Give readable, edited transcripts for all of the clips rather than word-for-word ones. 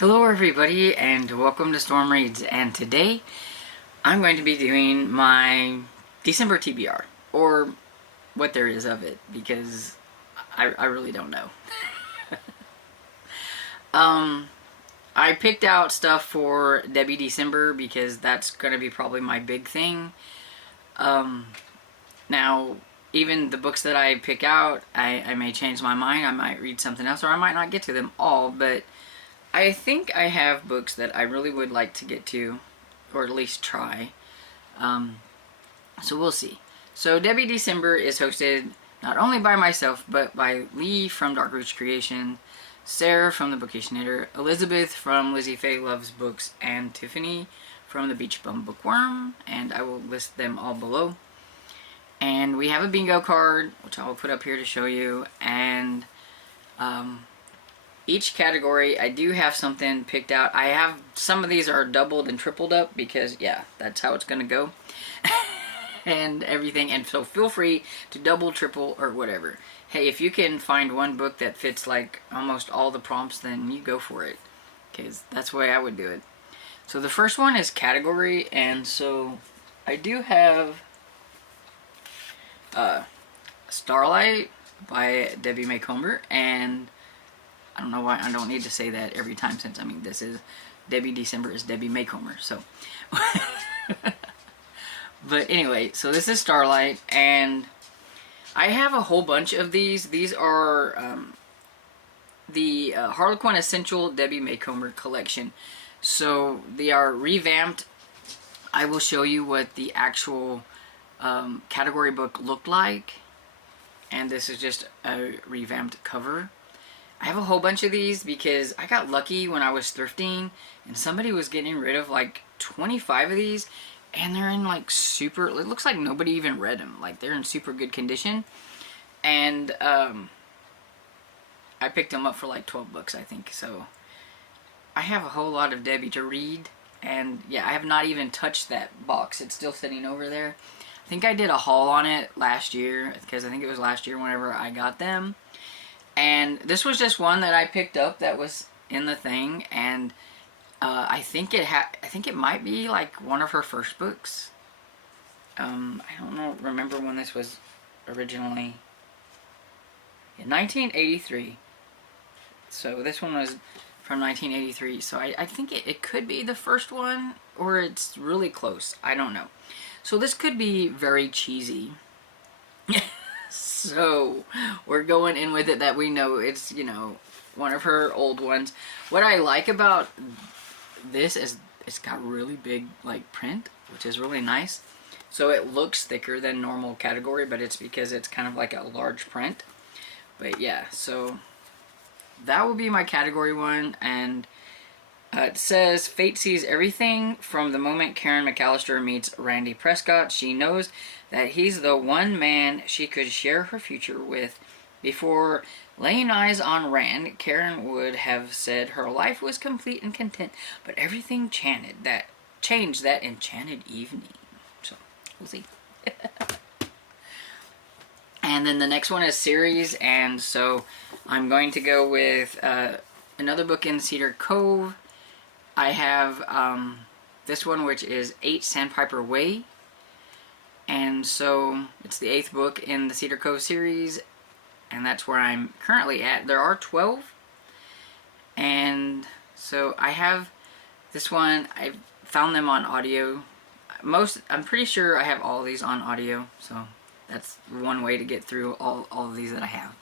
Hello everybody and welcome to Storm Reads, and today I'm going to be doing my December TBR, or what there is of it, because I really don't know. I picked out stuff for Debbie December because that's going to be probably my big thing. Now, even the books that I pick out, I may change my mind, I might read something else, or I might not get to them all, but I think I have books that I really would like to get to, or at least try. So we'll see. So Debbie December is hosted not only by myself, but by Lee from Dark Roots Creation, Sarah from The Bookish Knitter, Elizabeth from Lizzie Faye Loves Books, and Tiffany from The Beach Bum Bookworm, and I will list them all below. And we have a bingo card, which I will put up here to show you, and each category, I do have something picked out. I have, some of these are doubled and tripled up because, yeah, that's how it's going to go. And everything. And so feel free to double, triple, or whatever. Hey, if you can find one book that fits like almost all the prompts, then you go for it. Because that's the way I would do it. So the first one is category. And so I do have Starlight by Debbie May Comer. And I don't know why I don't need to say that every time, since I mean this is Debbie December is Debbie May Comer, so but anyway, so this is Starlight, and I have a whole bunch of these. These are the Harlequin Essential Debbie May Comer collection, so they are revamped. I will show you what the actual category book looked like, and this is just a revamped cover. I have a whole bunch of these because I got lucky when I was thrifting and somebody was getting rid of like 25 of these, and they're in like super, it looks like nobody even read them. Like they're in super good condition. And I picked them up for like 12 bucks, I think. So I have a whole lot of Debbie to read, and yeah, I have not even touched that box. It's still sitting over there. I think I did a haul on it last year, because I think it was last year whenever I got them. And this was just one that I picked up that was in the thing, and I think it might be like one of her first books. I don't know, remember when this was originally. In 1983. So this one was from 1983. So I think it could be the first one, or it's really close. I don't know. So this could be very cheesy. So we're going in with it that we know it's, you know, one of her old ones. What I like about this is it's got really big like print, which is really nice. So it looks thicker than normal category, but it's because it's kind of like a large print. But yeah, so that will be my category one. And it says, fate sees everything from the moment Karen McAllister meets Randy Prescott. She knows that he's the one man she could share her future with. Before laying eyes on Rand, Karen would have said her life was complete and content, but everything changed that enchanted evening. So, we'll see. And then the next one is series, and so I'm going to go with another book in Cedar Cove. I have this one, which is 8 Sandpiper Way. And so it's the 8th book in the Cedar Cove series, and that's where I'm currently at. There are 12. And so I have this one. I found them on audio. I'm pretty sure I have all of these on audio, so that's one way to get through all of these that I have.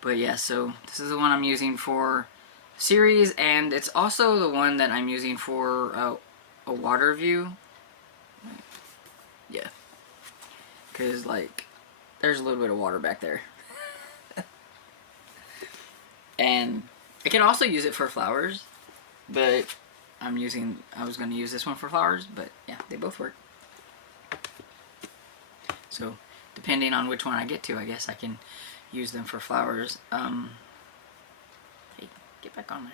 But yeah, so this is the one I'm using for series, and it's also the one that I'm using for a water view. Yeah, because like there's a little bit of water back there. And I can also use it for flowers, but I was going to use this one for flowers, but yeah, they both work. So depending on which one I get to, I guess I can use them for flowers. Hey, get back on there.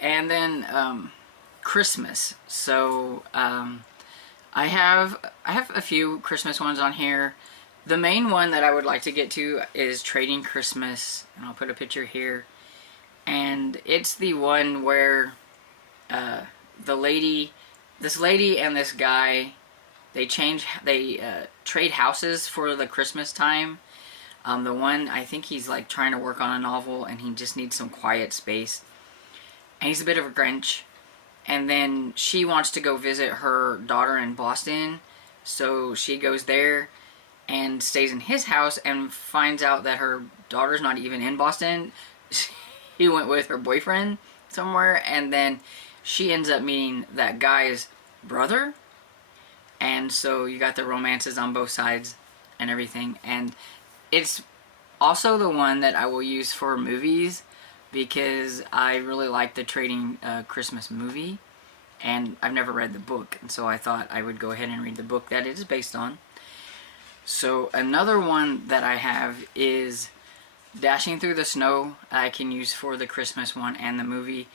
And then Christmas. So I have a few Christmas ones on here. The main one that I would like to get to is Trading Christmas, and I'll put a picture here. and it's the one where this lady and this guy, they trade houses for the Christmas time. The one, I think he's like trying to work on a novel and he just needs some quiet space. And he's a bit of a Grinch. And then she wants to go visit her daughter in Boston. So she goes there and stays in his house and finds out that her daughter's not even in Boston. She went with her boyfriend somewhere. And then she ends up meeting that guy's brother. And so you got the romances on both sides and everything. And it's also the one that I will use for movies because I really like the Trading Christmas movie, and I've never read the book, and so I thought I would go ahead and read the book that it is based on. So another one that I have is Dashing Through the Snow. I can use for the Christmas one and the movie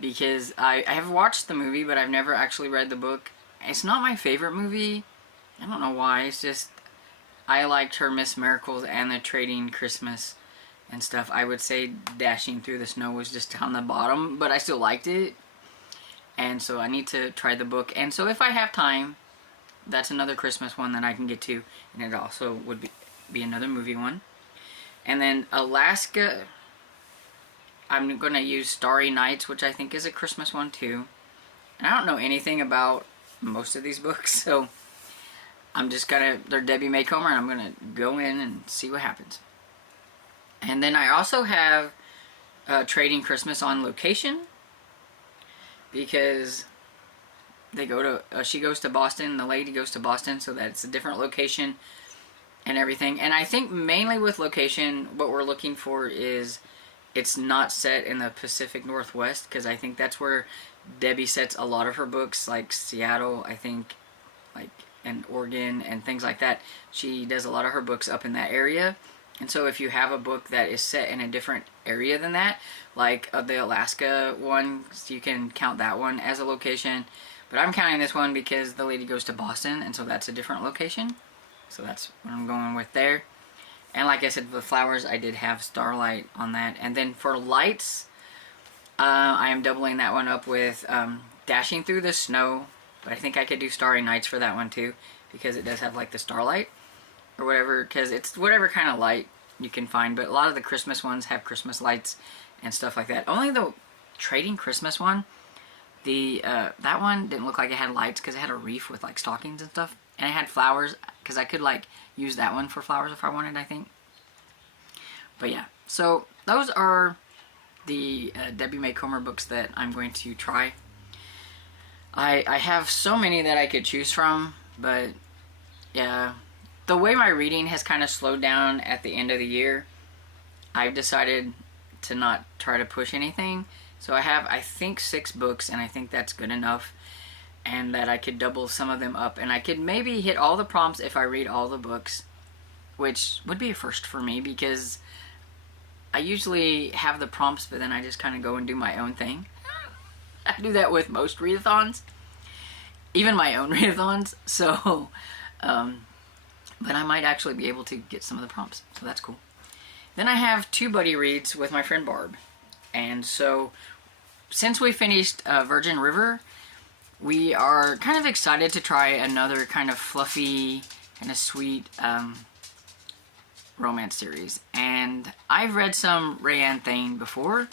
because I have watched the movie, but I've never actually read the book. It's not my favorite movie. I don't know why. It's just I liked her Miss Miracles and the Trading Christmas and stuff. I would say Dashing Through the Snow was just on the bottom, but I still liked it. And so I need to try the book. And so if I have time, that's another Christmas one that I can get to. And it also would be another movie one. And then Alaska, I'm going to use Starry Nights, which I think is a Christmas one too. And I don't know anything about most of these books, so I'm just they're Debbie May Comer, and I'm gonna go in and see what happens. And then I also have Trading Christmas on Location, because they go to, she goes to Boston, the lady goes to Boston, so that's a different location and everything. And I think mainly with Location, what we're looking for is it's not set in the Pacific Northwest, because I think that's where Debbie sets a lot of her books, like Seattle, I think, like, and Oregon and things like that. She does a lot of her books up in that area. And so if you have a book that is set in a different area than that, like the Alaska one, you can count that one as a location. But I'm counting this one because the lady goes to Boston, and so that's a different location. So that's what I'm going with there. And like I said, the flowers, I did have Starlight on that. And then for lights, I am doubling that one up with Dashing Through the Snow. But I think I could do Starry Nights for that one too, because it does have like the starlight or whatever, because it's whatever kind of light you can find. But a lot of the Christmas ones have Christmas lights and stuff like that. Only the Trading Christmas one, that one didn't look like it had lights because it had a wreath with like stockings and stuff. And it had flowers, because I could like use that one for flowers if I wanted, I think. But yeah, so those are the Debbie May Comer books that I'm going to try. I have so many that I could choose from, but yeah, the way my reading has kind of slowed down at the end of the year, I've decided to not try to push anything. So I have, I think, 6 books, and I think that's good enough, and that I could double some of them up, and I could maybe hit all the prompts if I read all the books, which would be a first for me, because I usually have the prompts, but then I just kind of go and do my own thing. I do that with most readathons, even my own readathons, so, but I might actually be able to get some of the prompts, so that's cool. Then I have 2 buddy reads with my friend Barb, and so, since we finished Virgin River, we are kind of excited to try another kind of fluffy, kind of sweet romance series, and I've read some Rayanne Thane before.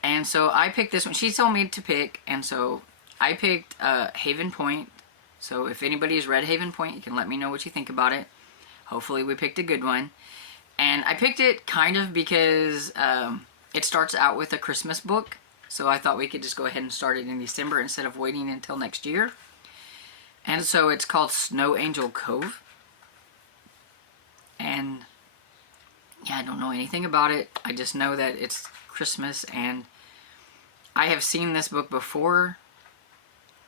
And so I picked this one. She told me to pick, and so I picked Haven Point. So if anybody has read Haven Point, you can let me know what you think about it. Hopefully we picked a good one. And I picked it kind of because it starts out with a Christmas book. So I thought we could just go ahead and start it in December instead of waiting until next year. And so it's called Snow Angel Cove. And yeah, I don't know anything about it. I just know that it's Christmas, and I have seen this book before,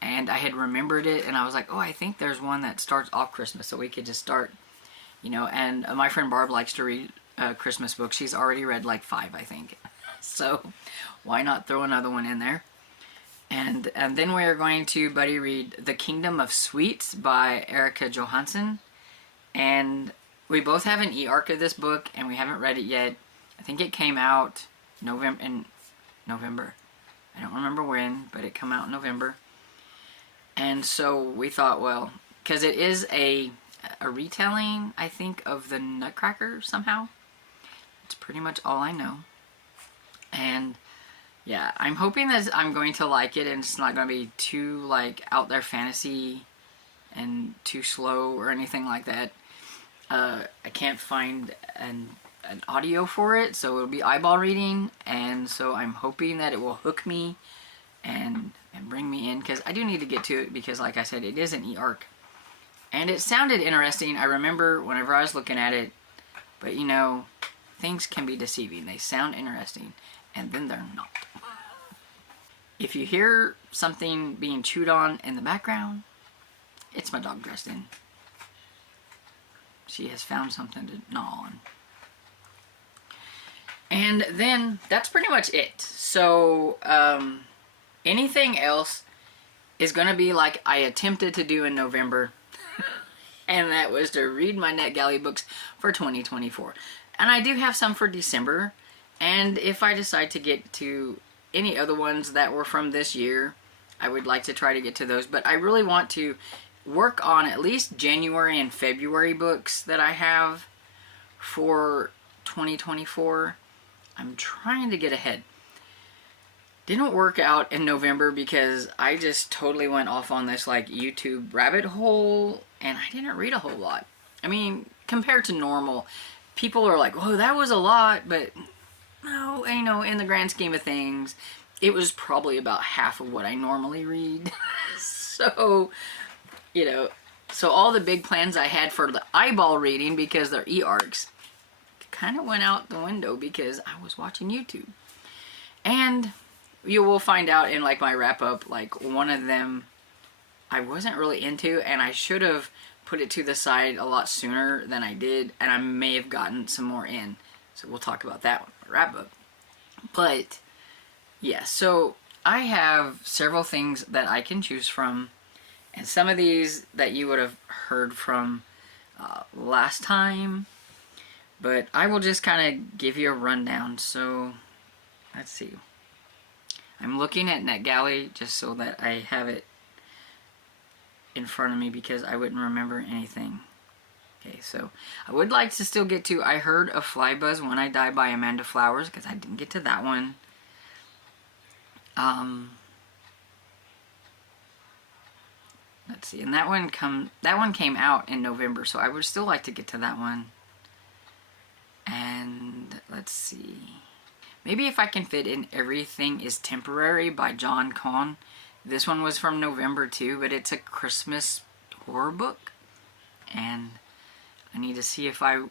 and I had remembered it, and I was like, oh, I think there's one that starts off Christmas, so we could just start, you know. And my friend Barb likes to read Christmas books. She's already read like 5, I think, so why not throw another one in there? And then we are going to buddy read The Kingdom of Sweets by Erica Johansson, and we both have an e-arc of this book, and we haven't read it yet. I think it came out November. I don't remember when, but it come out in November. And so we thought, well, because it is a retelling, I think, of the Nutcracker somehow. It's pretty much all I know. And yeah, I'm hoping that I'm going to like it and it's not going to be too like out there fantasy and too slow or anything like that. I can't find an audio for it, so it'll be eyeball reading, and so I'm hoping that it will hook me and bring me in, because I do need to get to it, because like I said, it is an e-arc. And it sounded interesting. I remember whenever I was looking at it, but you know, things can be deceiving. They sound interesting, and then they're not. If you hear something being chewed on in the background, it's my dog Dresden. She has found something to gnaw on. And then that's pretty much it. So anything else is going to be like I attempted to do in November. And that was to read my NetGalley books for 2024. And I do have some for December. And if I decide to get to any other ones that were from this year, I would like to try to get to those. But I really want to work on at least January and February books that I have for 2024. I'm trying to get ahead. Didn't work out in November because I just totally went off on this like YouTube rabbit hole, and I didn't read a whole lot. I mean, compared to normal, people are like, "Oh, that was a lot," but no, you know, in the grand scheme of things, it was probably about half of what I normally read. So, you know, so all the big plans I had for the eyeball reading, because they're e-arcs, kind of went out the window because I was watching YouTube. And you will find out in like my wrap up, like one of them I wasn't really into, and I should have put it to the side a lot sooner than I did, and I may have gotten some more in. So we'll talk about that one, wrap up. But yeah, so I have several things that I can choose from, and some of these that you would have heard from last time, but I will just kind of give you a rundown. So let's see. I'm looking at NetGalley just so that I have it in front of me, because I wouldn't remember anything. Okay, so I would like to still get to I Heard a Fly Buzz When I Die by Amanda Flowers, because I didn't get to that one. Let's see, and that one came out in November, so I would still like to get to that one. And let's see, maybe if I can fit in Everything Is Temporary by John Kahn. This one was from November too, but it's a Christmas horror book, and I need to see if I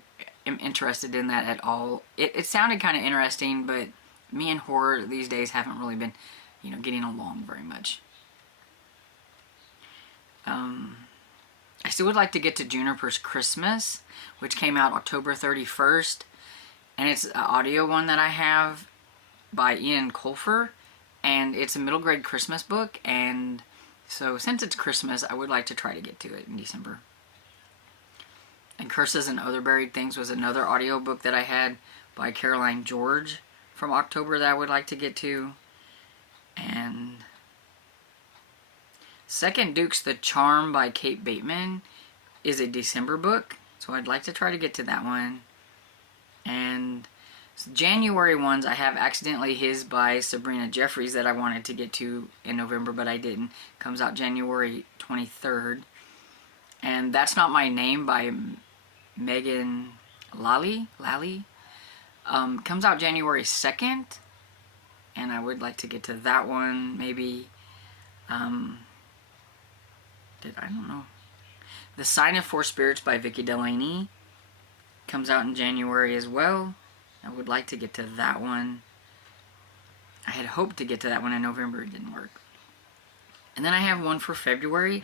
am interested in that at all. It sounded kind of interesting, but me and horror these days haven't really been, you know, getting along very much. I still would like to get to Juniper's Christmas, which came out October 31st, and it's an audio one that I have by Ian Colfer, and it's a middle grade Christmas book, and so since it's Christmas, I would like to try to get to it in December. And Curses and Other Buried Things was another audio book that I had by Caroline George from October that I would like to get to. And Second Duke's The Charm by Kate Bateman is a December book, so I'd like to try to get to that one. And January ones, I have Accidentally His by Sabrina Jeffries that I wanted to get to in November, but I didn't. Comes out January 23rd. And That's Not My Name by Megan Lally. Comes out January 2nd, and I would like to get to that one. Maybe I don't know. The Sign of Four Spirits by Vicki Delaney comes out in January as well. I would like to get to that one. I had hoped to get to that one in November. It didn't work. And then I have one for February,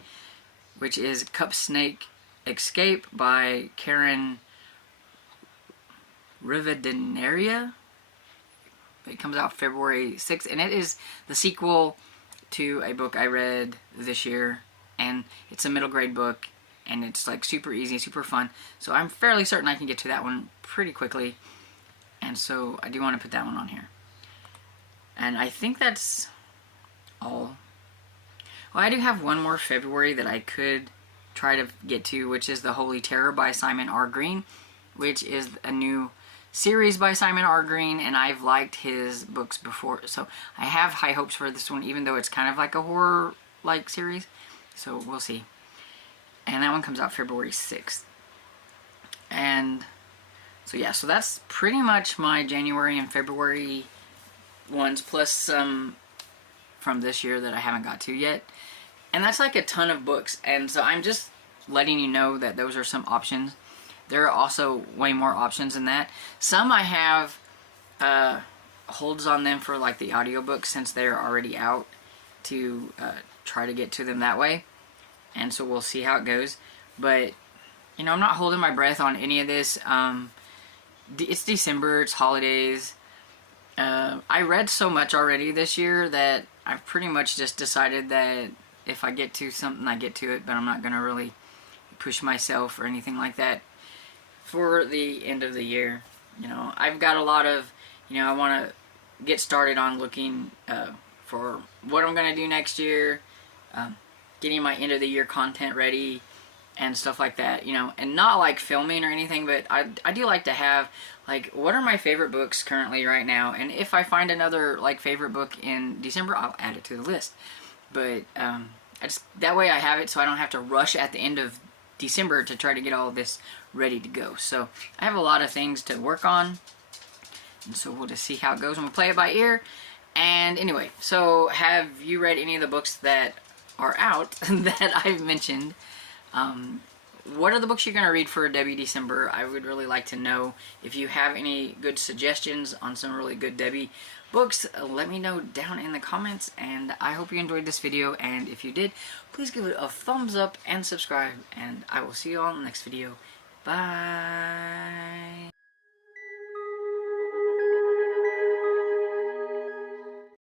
which is Cup Snake Escape by Karen Rivadeneria. It comes out February 6th, and it is the sequel to a book I read this year, and it's a middle grade book, and it's like super easy, super fun, so I'm fairly certain I can get to that one pretty quickly, and so I do want to put that one on here. And I think that's all. Well, I do have one more February that I could try to get to, which is The Holy Terror by Simon R. Green, which is a new series by Simon R. Green, and I've liked his books before, so I have high hopes for this one, even though it's kind of like a horror-like series, so we'll see. And that one comes out February 6th. And so yeah, so that's pretty much my January and February ones, plus some from this year that I haven't got to yet. And that's like a ton of books, and so I'm just letting you know that those are some options. There are also way more options than that. Some I have holds on them for like the audiobooks, since they're already out, to try to get to them that way. And so we'll see how it goes. But, you know, I'm not holding my breath on any of this. It's December, it's holidays. I read so much already this year that I've pretty much just decided that if I get to something, I get to it, but I'm not going to really push myself or anything like that for the end of the year. You know, I've got a lot of, you know, I want to get started on looking for what I'm going to do next year, getting my end of the year content ready and stuff like that, you know, and not like filming or anything, but I do like to have, like, what are my favorite books currently right now, and if I find another, like, favorite book in December, I'll add it to the list. But that way I have it so I don't have to rush at the end of December to try to get all this ready to go. So I have a lot of things to work on, and so we'll just see how it goes, and we'll play it by ear. And anyway, so have you read any of the books that are out that I've mentioned? What are the books you're going to read for Debbie December? I would really like to know. If you have any good suggestions on some really good Debbie books, let me know down in the comments. And I hope you enjoyed this video, and if you did, please give it a thumbs up and subscribe, and I will see you all in the next video. Bye!